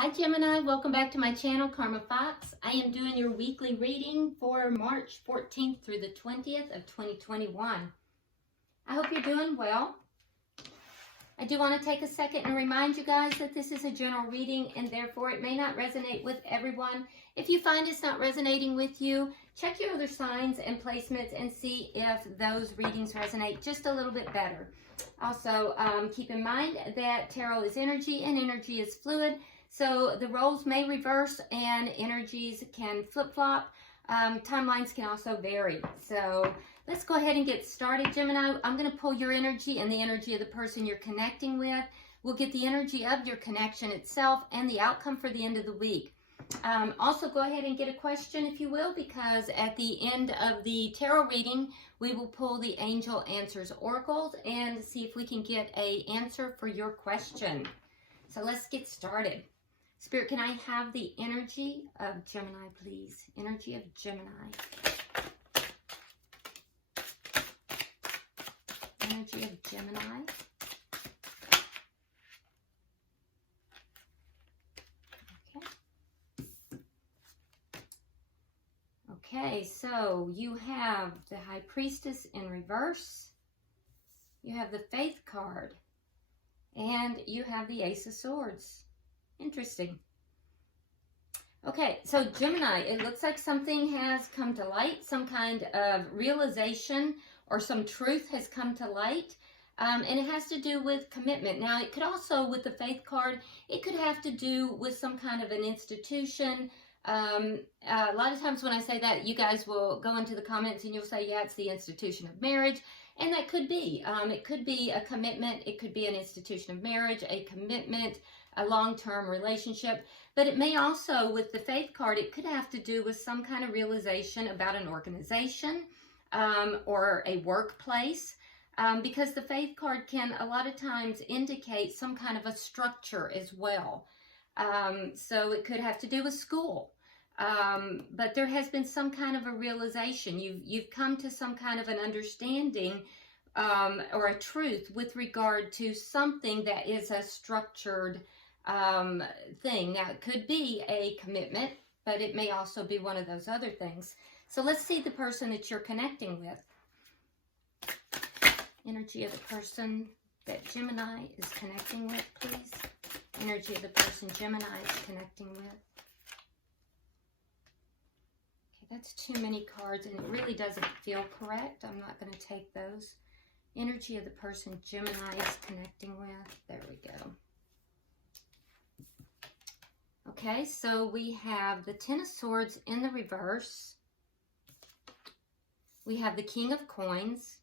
Hi Gemini, welcome back to my channel, Karma Fox. I am doing your weekly reading for March 14th through the 20th of 2021. I hope you're doing well. I do want to take a second and remind you guys that this is a general reading and therefore it may not resonate with everyone. If you find it's not resonating with you, check your other signs and placements and see if those readings resonate just a little bit better. Also, keep in mind that tarot is energy and energy is fluid. So the roles may reverse and energies can flip-flop. Timelines can also vary. So let's go ahead and get started, Gemini. I'm going to pull your energy and the energy of the person you're connecting with. We'll get the energy of your connection itself and the outcome for the end of the week. Also, go ahead and get a question, if you will, because at the end of the tarot reading, we will pull the Angel Answers Oracles and see if we can get an answer for your question. So let's get started. Spirit, can I have the energy of Gemini, please? Energy of Gemini. Energy of Gemini. Okay, so you have the High Priestess in reverse. You have the Faith card. And you have the Ace of Swords. Interesting. Okay, so Gemini, it looks like something has come to light, some kind of realization or some truth has come to light, and it has to do with commitment. Now, it could also, with the Faith card, it could have to do with some kind of an institution. A lot of times when I say that, you guys will go into the comments and you'll say, yeah, it's the institution of marriage. And that could be. It could be a commitment. It could be an institution of marriage, a commitment, a long-term relationship. But it may also, with the Faith card, it could have to do with some kind of realization about an organization or a workplace. Because the Faith card can a lot of times indicate some kind of a structure as well. So it could have to do with school. But there has been some kind of a realization. You've come to some kind of an understanding or a truth with regard to something that is a structured thing. Now, it could be a commitment, but it may also be one of those other things. So let's see the person that you're connecting with. Energy of the person that Gemini is connecting with, please. Energy of the person Gemini is connecting with. That's too many cards, and it really doesn't feel correct. I'm not going to take those. Energy of the person Gemini is connecting with. There we go. Okay, so we have the Ten of Swords in the reverse. We have the King of Coins.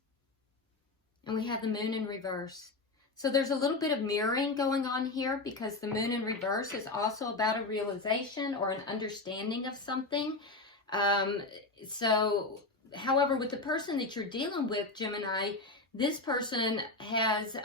And we have the Moon in reverse. So there's a little bit of mirroring going on here because the Moon in reverse is also about a realization or an understanding of something. However, with the person that you're dealing with, Gemini, this person has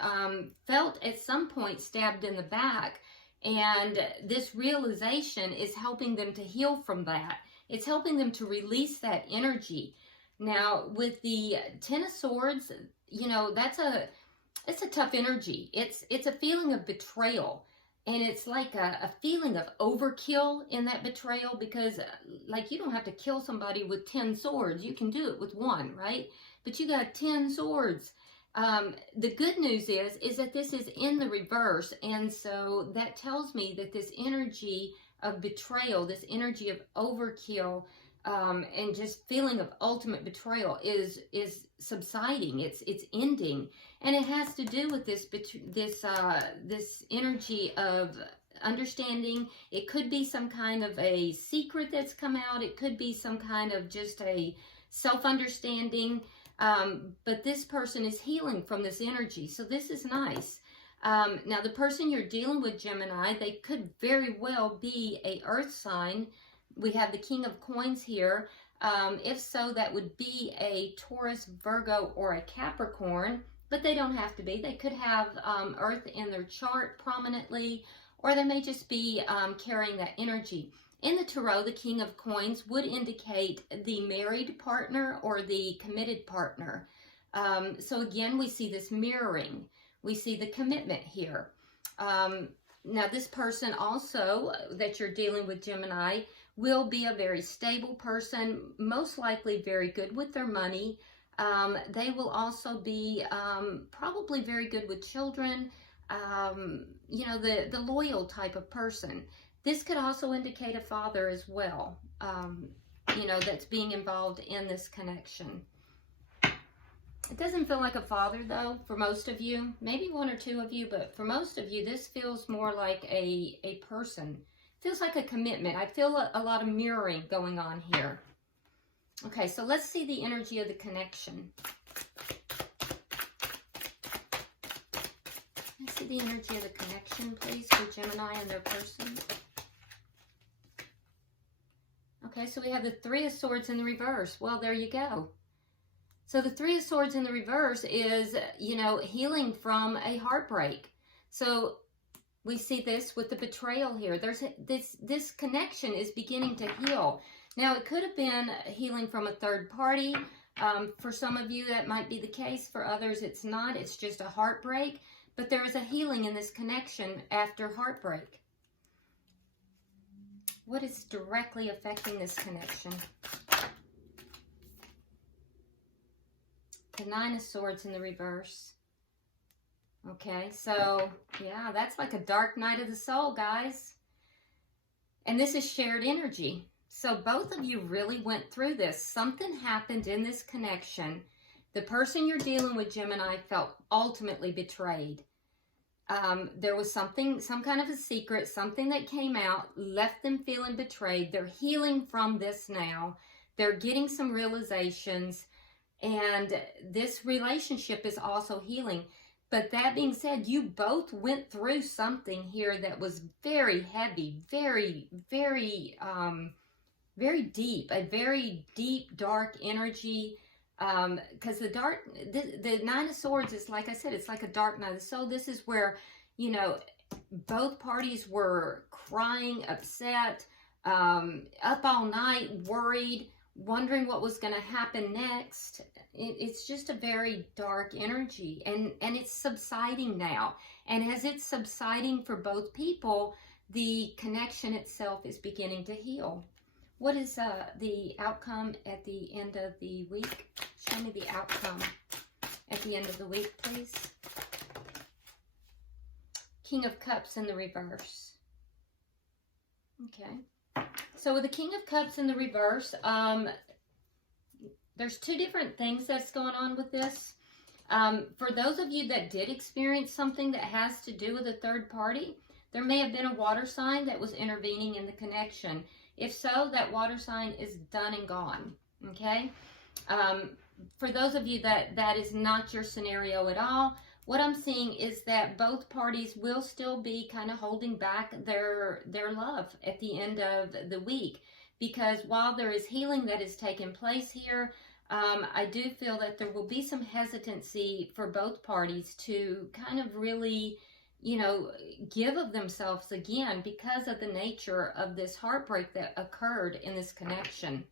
felt at some point stabbed in the back, and this realization is helping them to heal from that. It's helping them to release that energy. Now, with the Ten of Swords, you know, it's a tough energy. It's a feeling of betrayal. And it's like a feeling of overkill in that betrayal because, like, you don't have to kill somebody with 10 swords. You can do it with one, right? But you got 10 swords. The good news is that this is in the reverse. And so that tells me that this energy of betrayal, this energy of overkill, and just feeling of ultimate betrayal is subsiding. It's ending, and it has to do with this energy of understanding. It could be some kind of a secret that's come out. It could be some kind of just a self-understanding. But this person is healing from this energy, so this is nice. Now, the person you're dealing with, Gemini, they could very well be a Earth sign. We have the King of Coins here. If so, that would be a Taurus, Virgo, or a Capricorn, but they don't have to be. They could have Earth in their chart prominently, or they may just be carrying that energy. In the Tarot, the King of Coins would indicate the married partner or the committed partner. So again, we see this mirroring. We see the commitment here. Now, this person also that you're dealing with, Gemini, will be a very stable person, most likely very good with their money. They will also be probably very good with children, you know, the loyal type of person. This could also indicate a father as well, you know, that's being involved in this connection. It doesn't feel like a father, though, for most of you. Maybe one or two of you, but for most of you, this feels more like a person. It feels like a commitment. I feel a lot of mirroring going on here. Okay, so let's see the energy of the connection. Let's see the energy of the connection, please, for Gemini and their person. Okay, so we have the Three of Swords in the reverse. Well, there you go. So the Three of Swords in the reverse is, you know, healing from a heartbreak. So we see this with the betrayal here. There's this connection is beginning to heal. Now, it could have been healing from a third party. For some of you, that might be the case. For others, it's not. It's just a heartbreak. But there is a healing in this connection after heartbreak. What is directly affecting this connection? The Nine of Swords in the reverse. Okay, so yeah, that's like a dark night of the soul, guys. And this is shared energy. So both of you really went through this. Something happened in this connection. The person you're dealing with, Gemini, felt ultimately betrayed. There was something, some kind of a secret, something that came out, left them feeling betrayed. They're healing from this now. They're getting some realizations. And this relationship is also healing. But that being said, you both went through something here that was very heavy, very, very, very deep, a very deep, dark energy. Because the Nine of Swords is, like I said, it's like a dark night of the soul. This is where, you know, both parties were crying, upset, up all night, worried, wondering what was going to happen next. It's just a very dark energy, and it's subsiding now. And as it's subsiding for both people, the connection itself is beginning to heal. What is the outcome at the end of the week? Show me the outcome at the end of the week, please. King of Cups in the reverse. Okay. So with the King of Cups in the reverse, there's two different things that's going on with this. For those of you that did experience something that has to do with a third party, there may have been a water sign that was intervening in the connection. If so, that water sign is done and gone, okay? For those of you that is not your scenario at all, what I'm seeing is that both parties will still be kind of holding back their love at the end of the week. Because while there is healing that is taking place here, I do feel that there will be some hesitancy for both parties to kind of really, you know, give of themselves again because of the nature of this heartbreak that occurred in this connection.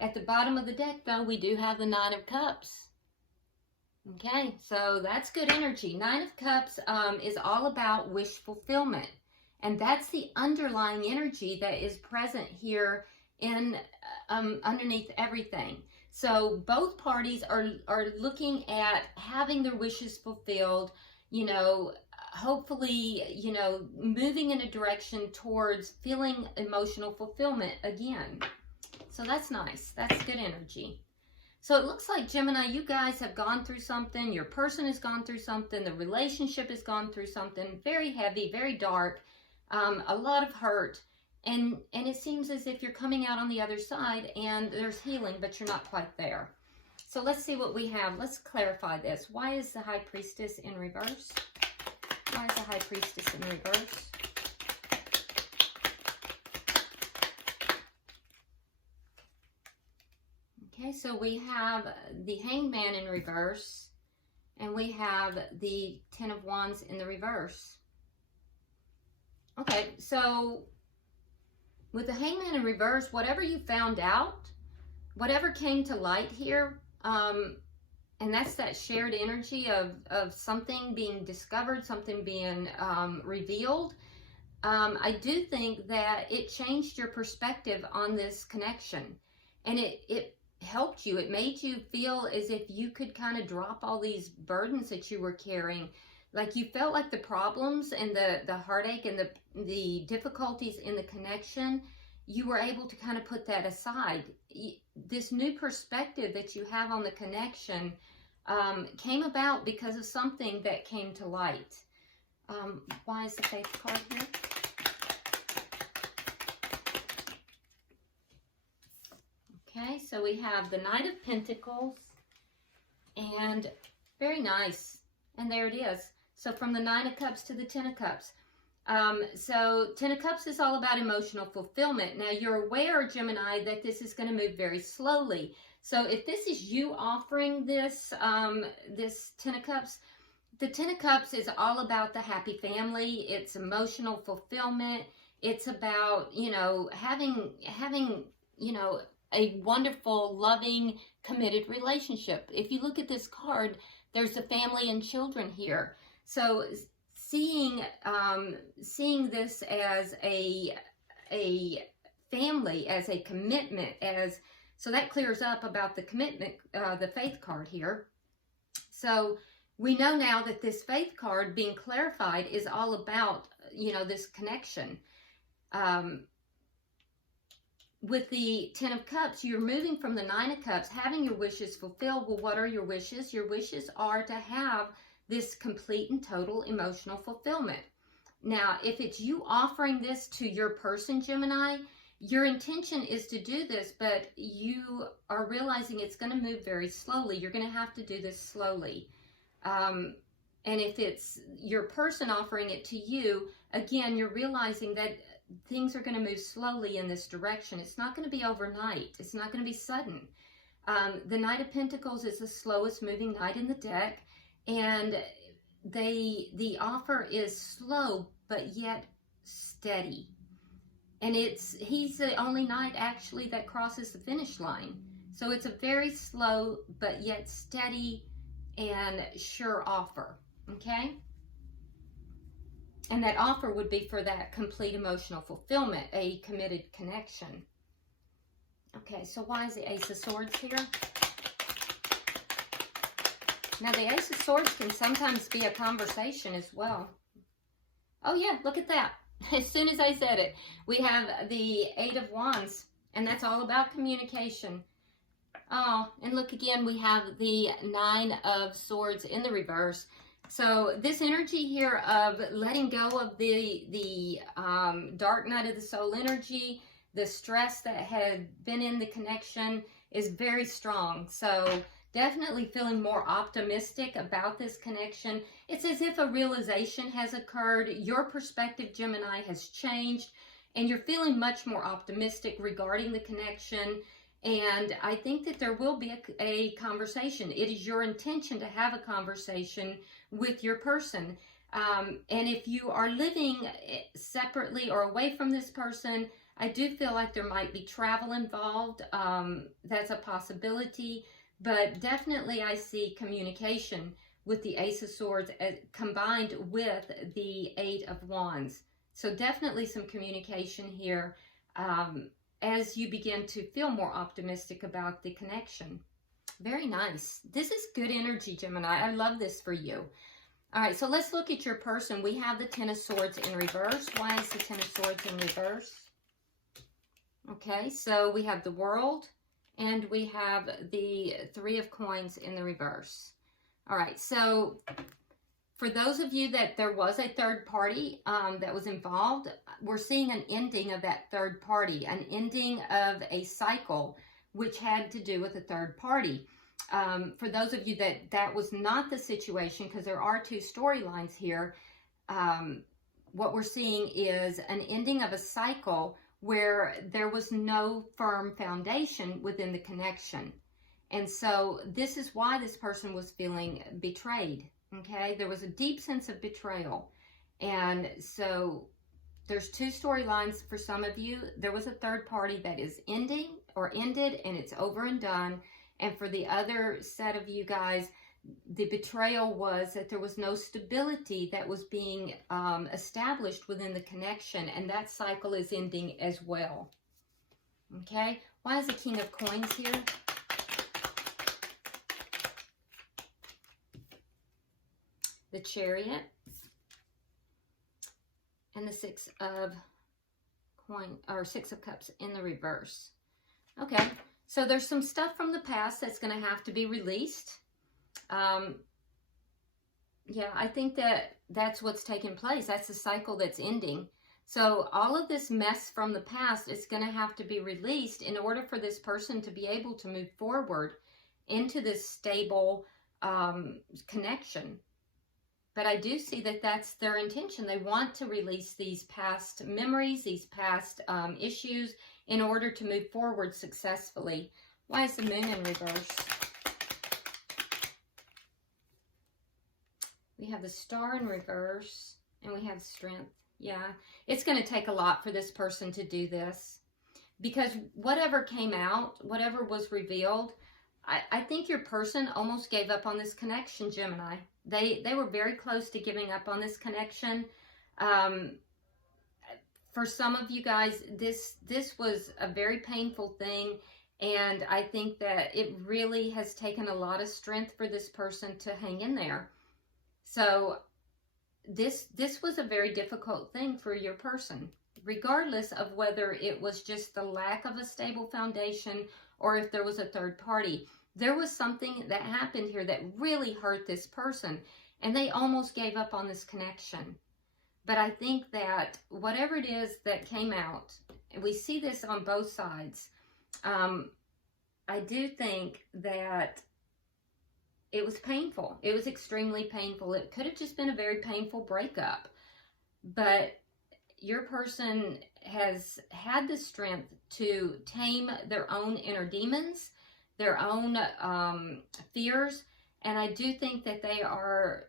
At the bottom of the deck, though, we do have the Nine of Cups. Okay, so that's good energy. Nine of Cups is all about wish fulfillment. And that's the underlying energy that is present here in underneath everything. So both parties are looking at having their wishes fulfilled, you know, hopefully, you know, moving in a direction towards feeling emotional fulfillment again. So that's nice. That's good energy. So it looks like, Gemini, you guys have gone through something. Your person has gone through something. The relationship has gone through something very heavy, very dark, a lot of hurt. And it seems as if you're coming out on the other side and there's healing, but you're not quite there. So let's see what we have. Let's clarify this. Why is the High Priestess in reverse? Why is the High Priestess in reverse? Okay, so we have the Hanged Man in reverse, and we have the Ten of Wands in the reverse. Okay, so with the Hanged Man in reverse, whatever you found out, whatever came to light here, And that's that shared energy of something being discovered, something being revealed. I do think that it changed your perspective on this connection, and it helped you. It made you feel as if you could kind of drop all these burdens that you were carrying. Like you felt like the problems and the heartache and the difficulties in the connection, you were able to kind of put that aside. This new perspective that you have on the connection came about because of something that came to light. Why is the Faith card here? Okay, so we have the Knight of Pentacles, and very nice. And there it is. So from the Nine of Cups to the Ten of Cups. So Ten of Cups is all about emotional fulfillment. Now you're aware, Gemini, that this is going to move very slowly. So if this is you offering this, this Ten of Cups, the Ten of Cups is all about the happy family. It's emotional fulfillment. It's about, you know, having, you know, a wonderful, loving, committed relationship. If you look at this card, there's a family and children here. So seeing this as a family, as a commitment, so that clears up about the commitment, the Faith card here. So we know now that this Faith card being clarified is all about, you know, this connection. With the Ten of Cups, you're moving from the Nine of Cups, having your wishes fulfilled. Well, what are your wishes? Your wishes are to have this complete and total emotional fulfillment. Now, if it's you offering this to your person, Gemini, your intention is to do this, but you are realizing it's going to move very slowly. You're going to have to do this slowly. And if it's your person offering it to you, again, you're realizing that things are going to move slowly in this direction. It's not going to be overnight. It's not going to be sudden. The Knight of Pentacles is the slowest moving knight in the deck, and the offer is slow but yet steady. And he's the only knight actually that crosses the finish line. So it's a very slow but yet steady and sure offer. Okay? And that offer would be for that complete emotional fulfillment, a committed connection. Okay, so why is the Ace of Swords here? Now, the Ace of Swords can sometimes be a conversation as well. Oh, yeah, look at that. As soon as I said it, we have the Eight of Wands, and that's all about communication. Oh, and look again, we have the Nine of Swords in the reverse. So this energy here of letting go of the dark night of the soul energy, the stress that had been in the connection is very strong. So definitely feeling more optimistic about this connection. It's as if a realization has occurred. Your perspective, Gemini, has changed, and you're feeling much more optimistic regarding the connection. And I think that there will be a conversation. It is your intention to have a conversation with your person. And if you are living separately or away from this person, I do feel like there might be travel involved. That's a possibility. But definitely I see communication with the Ace of Swords combined with the Eight of Wands. So definitely some communication here as you begin to feel more optimistic about the connection. Very nice. This is good energy, Gemini. I love this for you. All right, so let's look at your person. We have the Ten of Swords in reverse. Why is the Ten of Swords in reverse? Okay, so we have the World, and we have the Three of Coins in the reverse. All right, so for those of you that there was a third party that was involved, we're seeing an ending of that third party, an ending of a cycle which had to do with a third party. For those of you that was not the situation, because there are two storylines here, what we're seeing is an ending of a cycle where there was no firm foundation within the connection. And so this is why this person was feeling betrayed. Okay, there was a deep sense of betrayal. And so there's two storylines for some of you. There was a third party that is ending or ended, and it's over and done. And for the other set of you guys, the betrayal was that there was no stability that was being established within the connection, and that cycle is ending as well. Okay, why is the King of Coins here? The Chariot, and the Six of Cups in the reverse. Okay, so there's some stuff from the past that's going to have to be released. Yeah, I think that's what's taking place. That's the cycle that's ending. So all of this mess from the past is going to have to be released in order for this person to be able to move forward into this stable connection. But I do see that that's their intention. They want to release these past memories, these past issues, in order to move forward successfully. Why is the Moon in reverse? We have the Star in reverse, and we have Strength. Yeah, it's going to take a lot for this person to do this, because whatever came out, whatever was revealed, I think your person almost gave up on this connection, Gemini. They were very close to giving up on this connection. For some of you guys, this was a very painful thing, and I think that it really has taken a lot of strength for this person to hang in there. So this was a very difficult thing for your person, regardless of whether it was just the lack of a stable foundation or if there was a third party. There was something that happened here that really hurt this person, and they almost gave up on this connection. But I think that whatever it is that came out, and we see this on both sides, I do think that it was painful. It was extremely painful. It could have just been a very painful breakup. But your person has had the strength to tame their own inner demons, their own fears. And I do think that they are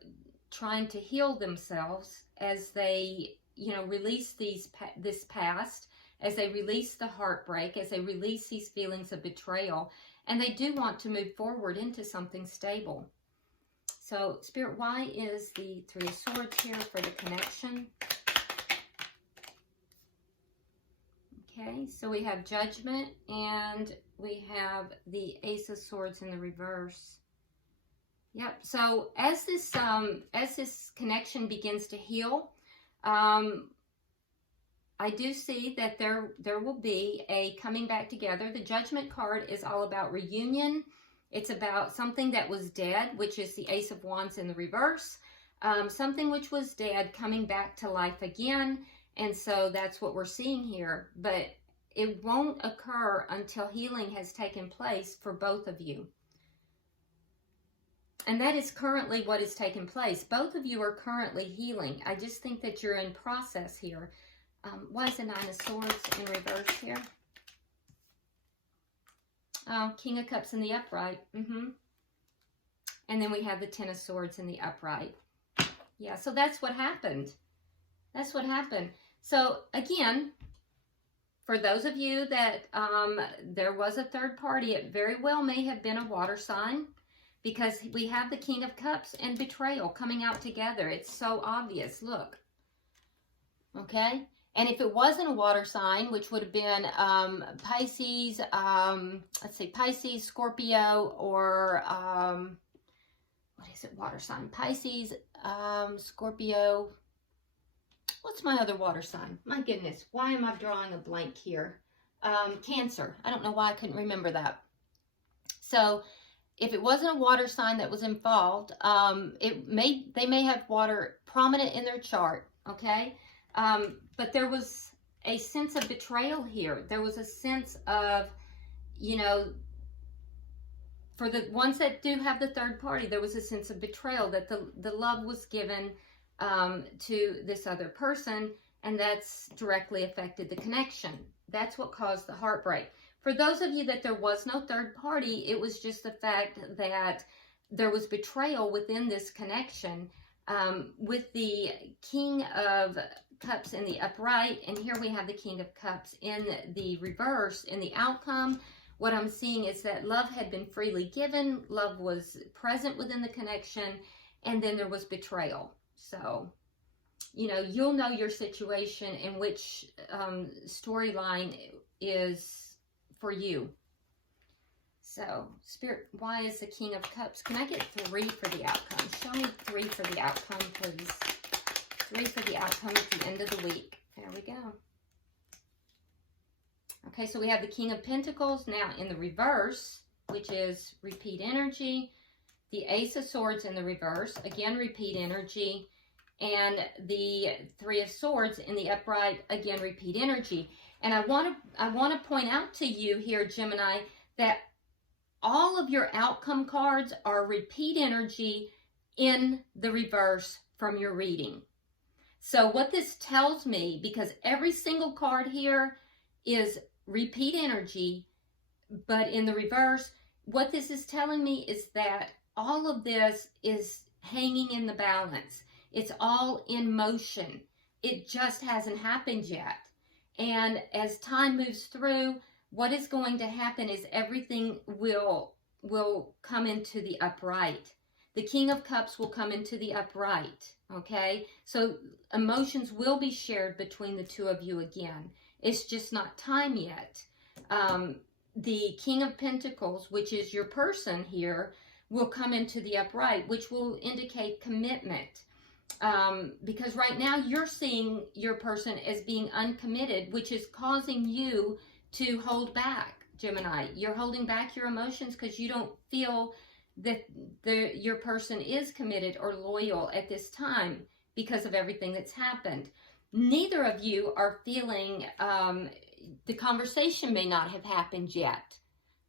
trying to heal themselves as they, release this past, as they release the heartbreak, as they release these feelings of betrayal. And they do want to move forward into something stable. So, Spirit, why is the Three of Swords here for the connection? Okay, so we have Judgment, and we have the Ace of Swords in the reverse. Yep, so as this connection begins to heal, I do see that there will be a coming back together. The Judgment card is all about reunion. It's about something that was dead, which is the Ace of Wands in the reverse. Something which was dead coming back to life again. And so that's what we're seeing here. But it won't occur until healing has taken place for both of you. And that is currently what is taking place. Both of you are currently healing. I just think that you're in process here. Why is the Nine of Swords in reverse here? Oh, King of Cups in the upright. And then we have the Ten of Swords in the upright. Yeah, so that's what happened. That's what happened. So, again, for those of you that there was a third party, it very well may have been a water sign, because we have the King of Cups and betrayal coming out together. It's so obvious. Look. Okay? And if it wasn't a water sign, which would have been Pisces, Pisces, Scorpio, or, what is it, water sign? Pisces, Scorpio. What's my other water sign? My goodness, why am I drawing a blank here? Cancer. I don't know why I couldn't remember that. So, if it wasn't a water sign that was involved, they may have water prominent in their chart, okay? But there was a sense of betrayal here. There was a sense of, for the ones that do have the third party, there was a sense of betrayal, that the love was given to this other person, and that's directly affected the connection. That's what caused the heartbreak. For those of you that there was no third party, it was just the fact that there was betrayal within this connection. With the King of Cups in the upright, and here we have the King of Cups in the reverse. In the outcome, what I'm seeing is that love had been freely given, love was present within the connection, and then there was betrayal. So, you know, you'll know your situation and which storyline is for you. So, Spirit, why is the King of Cups? Can I get 3 for the outcome? Show me 3 for the outcome, please. 3 for the outcome at the end of the week. There we go. Okay, so we have the King of Pentacles now in the reverse, which is repeat energy. The Ace of Swords in the reverse, again, repeat energy. And the 3 of Swords in the upright, again, repeat energy. And I want to point out to you here, Gemini, that all of your outcome cards are repeat energy in the reverse from your reading. So what this tells me, because every single card here is repeat energy, but in the reverse, what this is telling me is that all of this is hanging in the balance. It's all in motion. It just hasn't happened yet. And as time moves through, what is going to happen is everything will come into the upright. The King of Cups will come into the upright, okay? So emotions will be shared between the two of you again. It's just not time yet. The King of Pentacles, which is your person here, will come into the upright, which will indicate commitment. Because right now you're seeing your person as being uncommitted, which is causing you to hold back, Gemini. You're holding back your emotions because you don't feel that your person is committed or loyal at this time because of everything that's happened. Neither of you are feeling, the conversation may not have happened yet,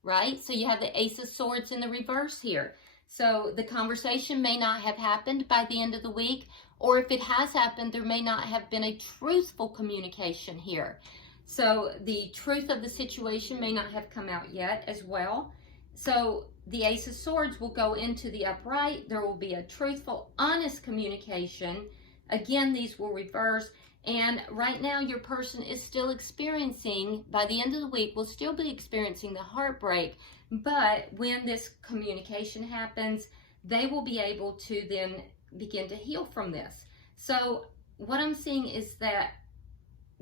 right? So you have the Ace of Swords in the reverse here. So the conversation may not have happened by the end of the week, or if it has happened, there may not have been a truthful communication here. So the truth of the situation may not have come out yet as well. So the Ace of Swords will go into the upright. There will be a truthful, honest communication. Again, these will reverse. And right now your person is still experiencing, by the end of the week, will still be experiencing the heartbreak. But when this communication happens, they will be able to then begin to heal from this. So what I'm seeing is that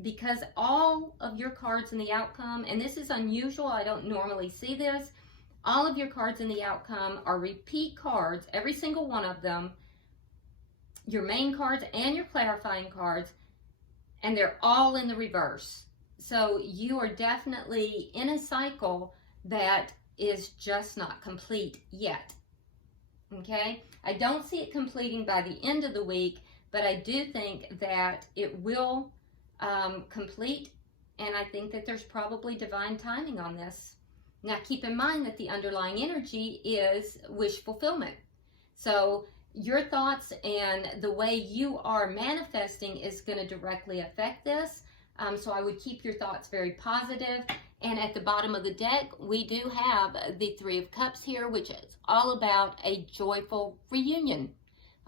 because all of your cards in the outcome, and this is unusual, I don't normally see this, all of your cards in the outcome are repeat cards, every single one of them, your main cards and your clarifying cards, and they're all in the reverse. So you are definitely in a cycle that is just not complete yet. Okay? I don't see it completing by the end of the week, but I do think that it will complete, and I think that there's probably divine timing on this. Now keep in mind that the underlying energy is wish fulfillment. So your thoughts and the way you are manifesting is going to directly affect this. So I would keep your thoughts very positive. And at the bottom of the deck, we do have the 3 of Cups here, which is all about a joyful reunion.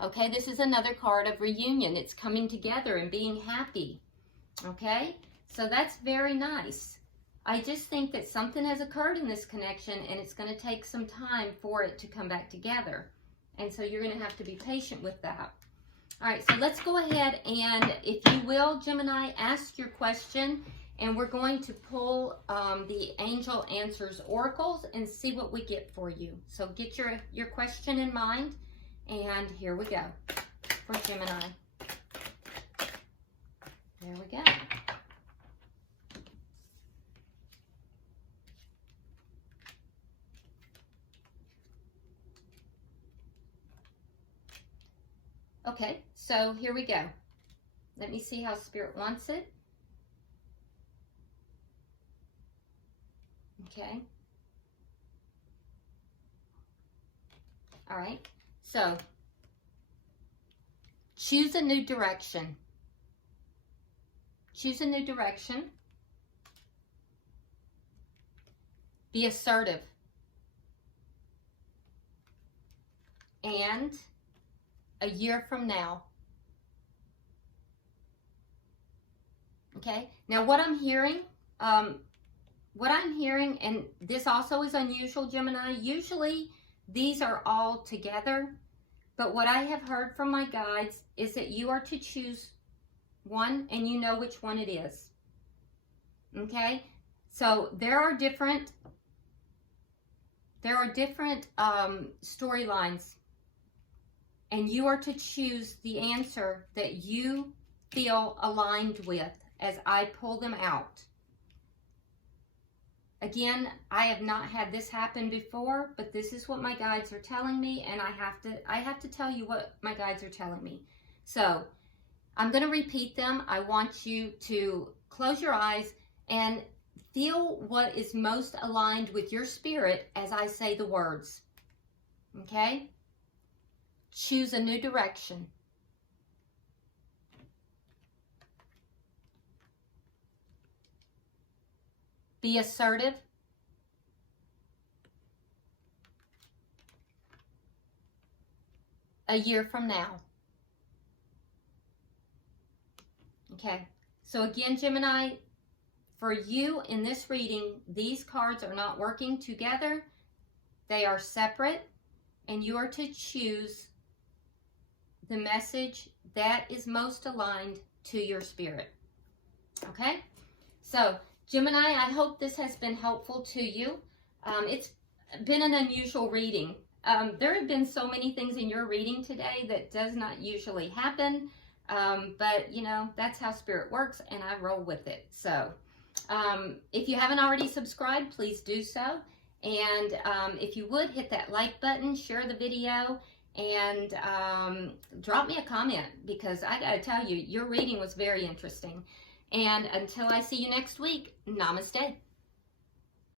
Okay, this is another card of reunion. It's coming together and being happy. Okay, so that's very nice. I just think that something has occurred in this connection and it's going to take some time for it to come back together. And so you're going to have to be patient with that. All right, so let's go ahead and, if you will, Gemini, ask your question. And we're going to pull the Angel Answers Oracles and see what we get for you. So get your question in mind. And here we go for Gemini. There we go. Okay, so here we go. Let me see how Spirit wants it. Okay. All right. So, choose a new direction. Choose a new direction. Be assertive. And a year from now. Okay. Now, what I'm hearing, what I'm hearing, and this also is unusual, Gemini, usually these are all together, but what I have heard from my guides is that you are to choose one, and you know which one it is. Okay? So there are different storylines, and you are to choose the answer that you feel aligned with as I pull them out. Again, I have not had this happen before, but this is what my guides are telling me, and I have to tell you what my guides are telling me. So I'm going to repeat them. I want you to close your eyes and feel what is most aligned with your spirit as I say the words. Okay? Choose a new direction. Be assertive. A year from now. Okay, so again, Gemini, for you in this reading, these cards are not working together. They are separate, and you are to choose the message that is most aligned to your spirit. Okay, so Gemini, I hope this has been helpful to you. It's been an unusual reading. There have been so many things in your reading today that does not usually happen, but you know, that's how spirit works, and I roll with it. So if you haven't already subscribed, please do so, and if you would, hit that like button, share the video, and drop me a comment, because I gotta tell you, your reading was very interesting. And until I see you next week, namaste.